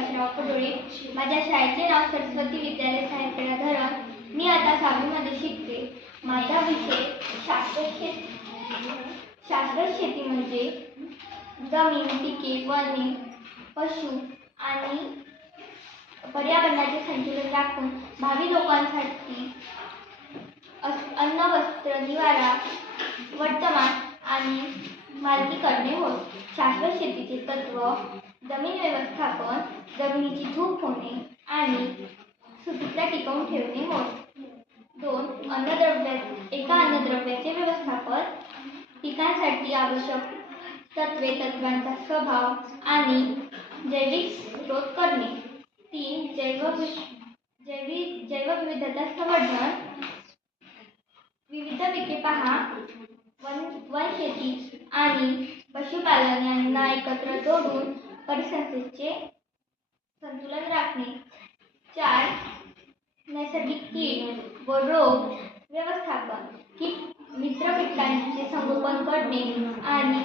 सुभाषराव पडोळे. माझ्या शाळेचे नाव सरस्वती विद्यालय सायखेडा धरण. मी आता 6वीमध्ये शिकते. माझा विषय शाश्वत शेती म्हणजे जमीन, पिके, वने, पशु आणि पर्यावरणाचे संतुलन राखून भावी लोकांसाठी अन्न, वस्त्र, निवारा, वर्तमान आणि मालकी करणे होय. शाश्वत शेतीचे तत्व: जमीन व्यवस्थापन, जमिनीची धूप होणे आणि सुपीकता टिकवून ठेवणे होय. 2. एका अन्नद्रव्याचे व्यवस्थापन, पिकांसाठी आवश्यक तत्वांचा स्वभाव आणि जैविक स्त्रोत करणे. 3. जैवविविधता संवर्धन, विविध पिके पहा, वनशेती आणि पशुपालन यांना एकत्र जोडून परिसंस्थेचे संतुलन राखणे. 4. नैसर्गिक कीड व रोग व्यवस्थापन, मित्र कीटकांचे संगोपन करणे आणि